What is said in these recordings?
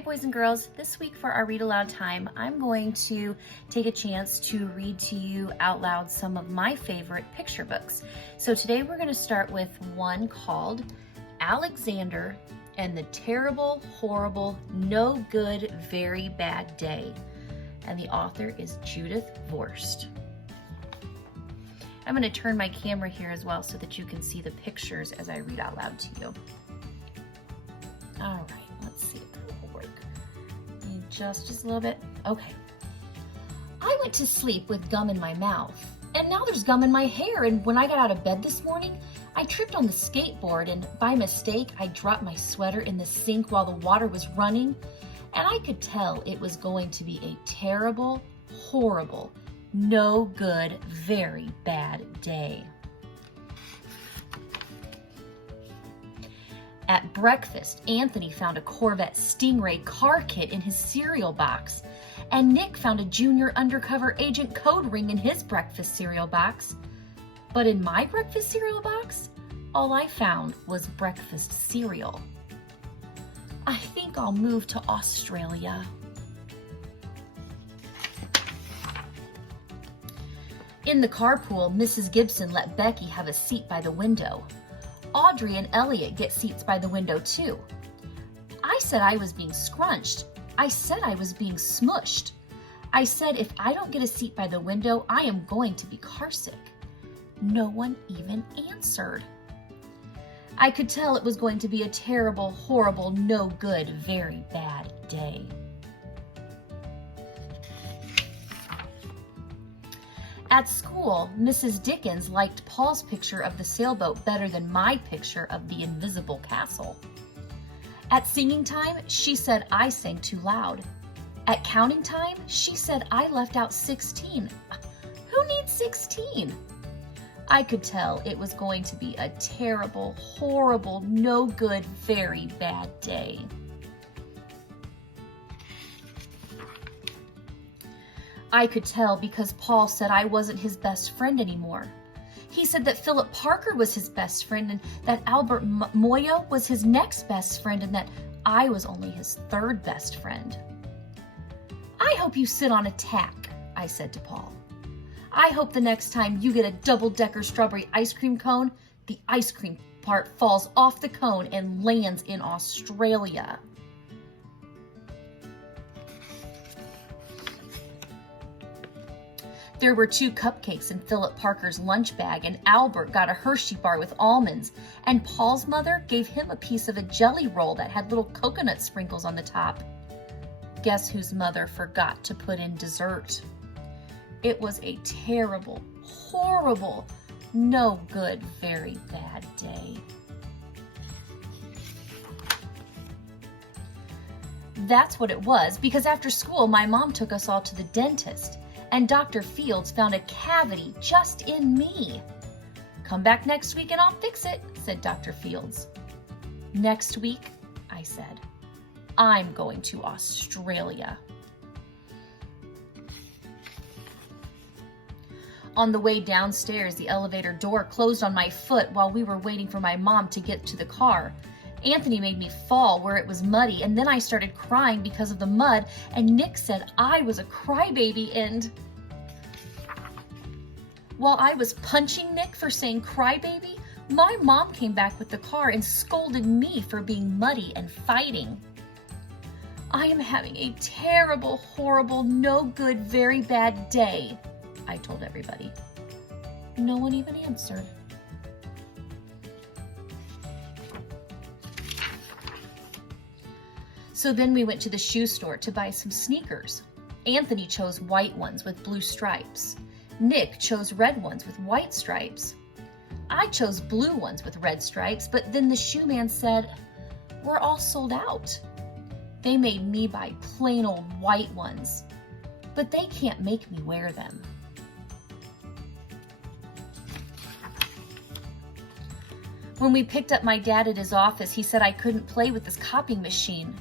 Hi boys and girls, this week for our read aloud time, I'm going to take a chance to read to you out loud some of my favorite picture books. So today we're going to start with one called Alexander and the Terrible, Horrible, No Good, Very Bad Day. And the author is Judith Viorst. I'm going to turn my camera here as well so that you can see the pictures as I read out loud to you. All right, let's see if it will work. Just a little bit. Okay. I went to sleep with gum in my mouth, and now there's gum in my hair, and when I got out of bed this morning, I tripped on the skateboard, and by mistake, I dropped my sweater in the sink while the water was running, and I could tell it was going to be a terrible, horrible, no good, very bad day. At breakfast, Anthony found a Corvette Stingray car kit in his cereal box, and Nick found a junior undercover agent code ring in his breakfast cereal box. But in my breakfast cereal box, all I found was breakfast cereal. I think I'll move to Australia. In the carpool, Mrs. Gibson let Becky have a seat by the window. Audrey and Elliot get seats by the window too. I said I was being scrunched. I said I was being smushed. I said if I don't get a seat by the window, I am going to be carsick. No one even answered. I could tell it was going to be a terrible, horrible, no good, very bad day. At school, Mrs. Dickens liked Paul's picture of the sailboat better than my picture of the invisible castle. At singing time, she said I sang too loud. At counting time, she said I left out 16. Who needs 16? I could tell it was going to be a terrible, horrible, no good, very bad day. I could tell because Paul said I wasn't his best friend anymore. He said that Philip Parker was his best friend and that Albert Moyo was his next best friend and that I was only his third best friend. I hope you sit on a tack, I said to Paul. I hope the next time you get a double-decker strawberry ice cream cone, the ice cream part falls off the cone and lands in Australia. There were 2 cupcakes in Philip Parker's lunch bag, and Albert got a Hershey bar with almonds, and Paul's mother gave him a piece of a jelly roll that had little coconut sprinkles on the top. Guess whose mother forgot to put in dessert? It was a terrible, horrible, no good, very bad day. That's what it was, because after school, my mom took us all to the dentist. And Dr. Fields found a cavity just in me. Come back next week and I'll fix it, said Dr. Fields. Next week, I said, I'm going to Australia. On the way downstairs, the elevator door closed on my foot while we were waiting for my mom to get to the car. Anthony made me fall where it was muddy, and then I started crying because of the mud, and Nick said I was a crybaby, and while I was punching Nick for saying crybaby, my mom came back with the car and scolded me for being muddy and fighting. I am having a terrible, horrible, no good, very bad day, I told everybody. No one even answered. So then we went to the shoe store to buy some sneakers. Anthony chose white ones with blue stripes. Nick chose red ones with white stripes. I chose blue ones with red stripes, but then the shoe man said, "We're all sold out." They made me buy plain old white ones, but they can't make me wear them. When we picked up my dad at his office, he said I couldn't play with this copying machine.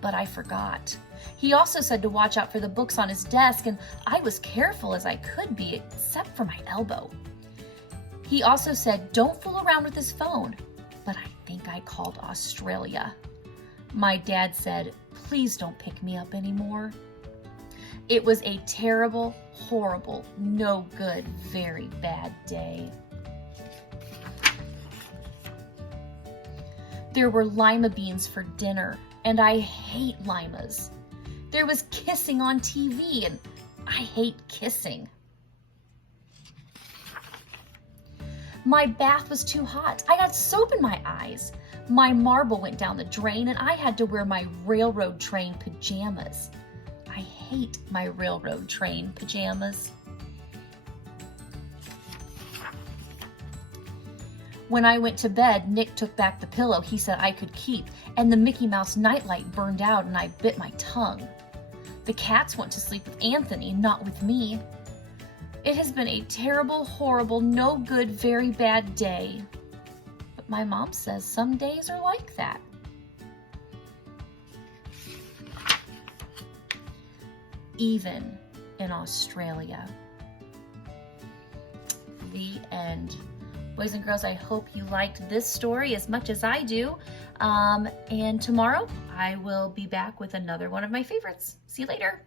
But I forgot. He also said to watch out for the books on his desk, and I was careful as I could be, except for my elbow. He also said, don't fool around with his phone, but I think I called Australia. My dad said, "Please don't pick me up anymore." It was a terrible, horrible, no good, very bad day. There were lima beans for dinner, and I hate limas. There was kissing on TV, and I hate kissing. My bath was too hot. I got soap in my eyes. My marble went down the drain, and I had to wear my railroad train pajamas. I hate my railroad train pajamas. When I went to bed, Nick took back the pillow he said I could keep, and the Mickey Mouse nightlight burned out and I bit my tongue. The cats went to sleep with Anthony, not with me. It has been a terrible, horrible, no good, very bad day. But my mom says some days are like that. Even in Australia. The end. Boys and girls, I hope you liked this story as much as I do. And tomorrow I will be back with another one of my favorites. See you later.